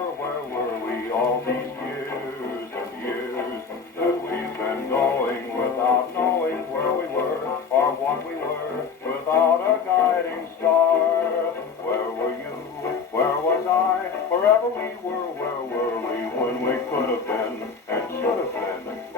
where were we all these years and years that we've been going without knowing where we were or what we were, without a guiding star? Where were you? Where was I? Wherever we were, where were we when we could have been and should have been